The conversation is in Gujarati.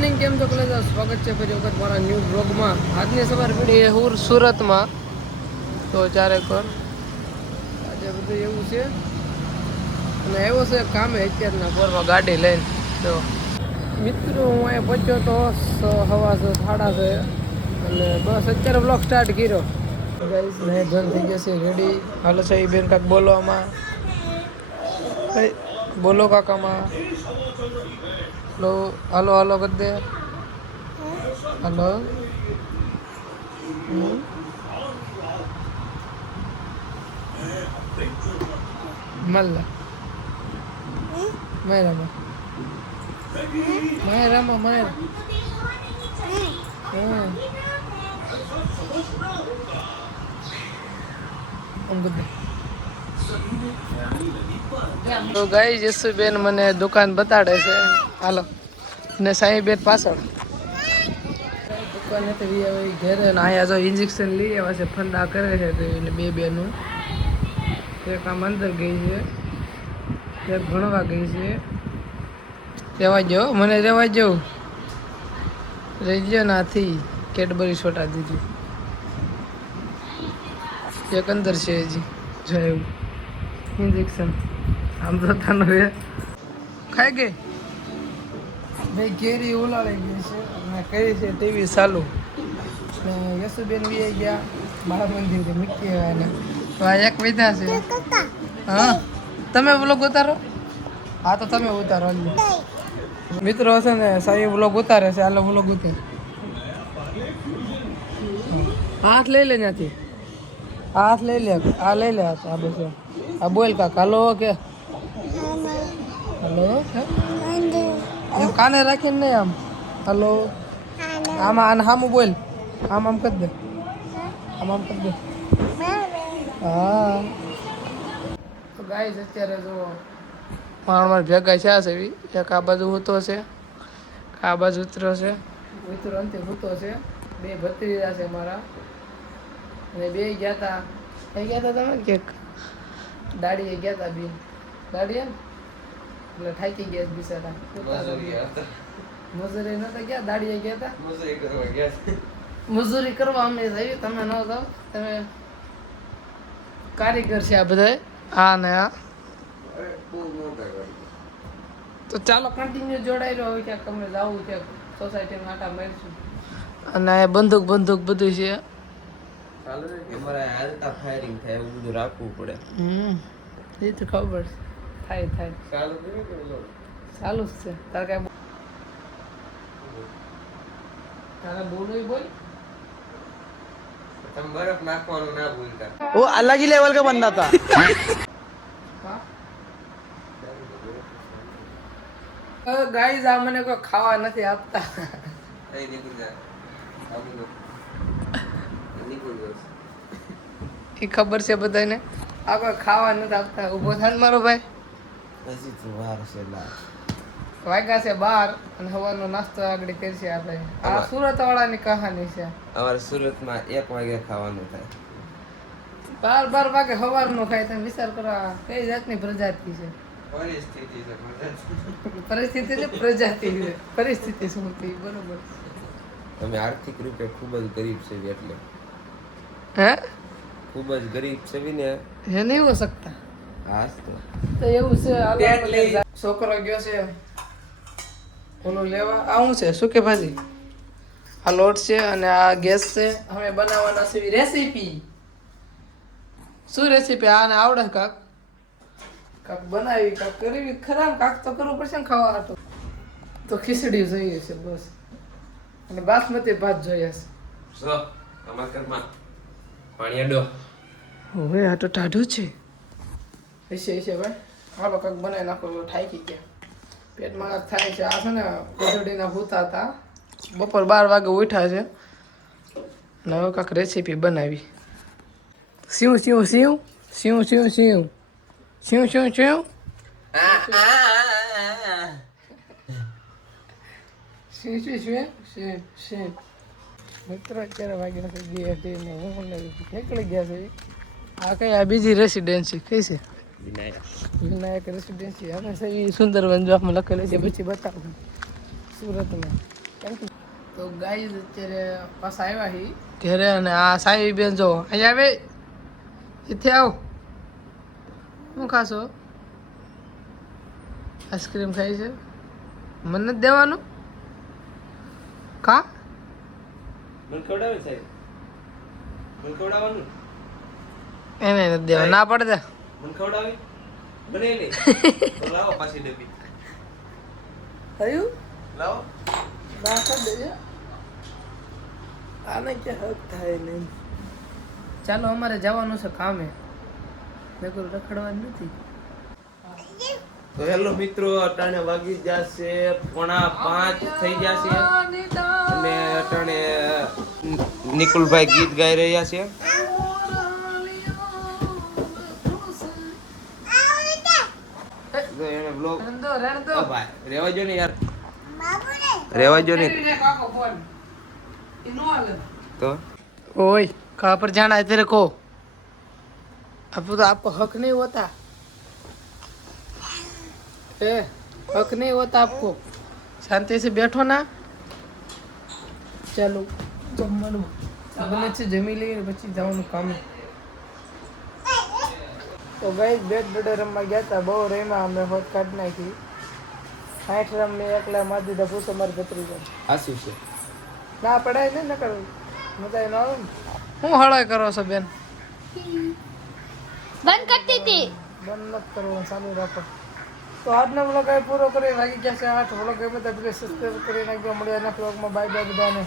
મોર્નિંગ કેમ છો કલેજા સ્વાગત છે ફરી વખત મારા ન્યૂ બ્લોગમાં આજની સવાર પડી હું સુરતમાં તો ચારેકોર આજે બધું એવું છે અને આવ્યો છે કામે અત્યારના પોરમાં ગાડી લઈને તો મિત્રો હું અહીંયા પહોંચ્યો તો હવા છે સાડા છે અને બસ અત્યારે બ્લોગ સ્ટાર્ટ કર્યો ગાઈસ ને ધન થઈ જશે રેડી હાલો છે બેન કાંક બોલવામાં કઈ બોલો કાકામાં हेलो हेलो हेलो कर दे हेलो मल्ला मेरा मेरा मेरा તો ગાઈ જસુ બેન મને દુકાન બતાડે છે હાલો ને સાઈ બેન પાછળ દુકાને તો ઘેરે ને અહીંયા જો ઇન્જેક્શન લઈ આવ્યા છે ફંડા કરે છે તો એને બે બેનું એક આમ અંદર ગઈ છે એક ભણવા ગઈ છે રહેવા જાઓ મને રહેવા જાઉં રેજ્યો નાથી કેડબરી છોટા દીધી એક અંદર છે હજી જો એવું ઇન્જેક્શન આમ તો તાનો રે ખાઈ ગઈ ભાઈ કેરી ઉલાળી ગઈ છે અને કઈ છે ટીવી ચાલુ ને યશુબેન બી ગયા બાળ મંદિર મૂકી આવ્યા તો આ એક વિધા છે હા તમે વ્લોગ ઉતારો હા તો તમે ઉતારો મિત્રો છે ને સાહેબ વ્લોગ ઉતારે છે હાલો વ્લોગ ઉતાર હાથ લઈ લે ત્યાંથી હાથ લઈ લે આ લઈ લે આ બસ આ બોલ કાક હાલો કે હલો એમ કાને રાખીને નહીં આમ હલો આમાં આને સામું બોલ આમ આમ કરી દે આમ કરી દે હા તો ગાઈસ અત્યારે જો મારા ભેગા છે એક આ બાજુ ઉતો છે આ બાજુ ઉતરો છે ઉતરો અંતે ઉતો છે બે ભત્રીજા છે મારા અને બે ગયા હતા તમે કે દાડીએ ગયા હતા બેન દાડીએ ને એટલે થાકી ગયા બિચારા મજૂરી નતા ગયા દાડીએ ગયા હતા મજૂરી કરવા અમે જઈએ તમે ન જાઓ તમે કારીગર છે આ બધા આ ને આ તો ચાલો કન્ટિન્યુ જોડાઈ રહ્યો હોય ક્યાંક અમે જવું છે સોસાયટીમાં આટા મારીશું અને આ બંદૂક બધું છે ફાયરિંગ થાય એવું બધું રાખવું પડે એ તો ખબર થાય ચાલુ જ છે તારે કઈ તારે બોલવું બોલ તમે બરફ નાખવાનું ના ભૂલતા वो अलग ही लेवल का बंदा था ગાઈઝ આ મને કોઈ ખાવા નથી આપતા એ ખબર છે બધાને આ કોઈ ખાવા નથી આપતા ઉભો થાય મારો ભાઈ વાગ્યા છે 12 અને સવારનો નાસ્તો આગળ કરશે આ ભાઈ આ સુરત વાળાની કહાની છે અમારે સુરતમાં 1 વાગે ખાવાનું થાય 12 વાગે સવારનું ખાય તમે વિચાર કરો કઈ જાતની પ્રજાતિ છે પરિસ્થિતિ શું હતી બરોબર તમે આર્થિક રૂપે ખૂબ જ ગરીબ છે એટલે હે ખૂબ જ ગરીબ છે ને હે નહીં હો શકતા હાસ તો એવું છે છોકરો ગયો છે ઓલું લેવા આવું છે શું કે ભાજી આ લોટ છે અને આ ગેસ છે અમે બનાવવાના છે રેસીપી શું રેસીપી આને આવડે કાક બનાવી કાક કરવી ખરાબ કાક તો કરવું પડશે ને ખાવા હાટો તો ખીચડી જોઈએ છે બસ અને બાસમતી ભાત જોઈએ છે સો અમારા ઘરમાં પાણી અડો હવે આ તો ટાઢું છે હશે ભાઈ હાલો કાક બનાવી નાખો થાકી ગયા પેટમાં કાંક થાય છે આ છે ને કોથળીના ભૂતા હતા બપોર 12 વાગે ઉઠ્યા છે અને હવે કાંક રેસીપી બનાવી સ્યું મિત્ર અત્યારે વાગ્યા છે 2 ને હું નીકળી ગયા છે આ કઈ આ બીજી રેસિડેન્સી કઈ છે વિનાયક રેસિડેન્સી હવે છે એ સુંદરવન જોવામાં લખેલું છે પછી બતાવું સુરતમાં તો ગાઈઝ અત્યારે પાછા આવ્યા હી ઘરે અને આ સાઈ બેન જો અહીંયા આવે ઇथे આવ શું ખાશો આઈસ્ક્રીમ ખાઈ છે મને નથી દેવાનું કા મને ખવડાવે સાહેબ મને ખવડાવવાનું એને નથી દેવા ના પડે દે મને ખવડાવે બને લે તો લાવો પાછી ડબ્બી થયું લાવો ના કરી દેજો આને કે હક થાય નહીં ચાલો અમારે જવાનું છે કામે મેં કોઈ રખડવા જ નથી તો હેલો મિત્રો અટાણે વાગી જશે 4:45 થઈ જશે અને અટાણે નિકુલભાઈ ગીત ગાઈ રહ્યા છે તો એને બ્લોગ ભાઈ રેવા જો ને યાર રેવા જો ને તો ओए कहाँ पर जाना है तेरे को अब तो आपको हक नहीं होता हक नहीं होता आपको शांति से बैठो ना चलो जमવાનું બને છે જમી લઈએ પછી જવાનું કામ તો ગાઈસ બેટ બેટ રમવા ગયા હતા બહુ રેમાં અમે હોત કાઢ નાખી 60 રન મેં એકલા મારી દીધા પૂછો મારી ભત્રી જાય હાસુ છે ના પડાય ને ન કરો મજા ન આવે હું હળાઈ કરો છો બેન બંધ કરતી હતી બંધ નથી કરવાનું ચાલુ રાખો તો આજનો વ્લોગ અહીં પૂરો કરી વાગી ગયા છે 8 વ્લોગ ગમે તો પ્લીઝ સબસ્ક્રાઈબ કરી નાખજો મળીએ એના વ્લોગમાં બાય બાય બધાને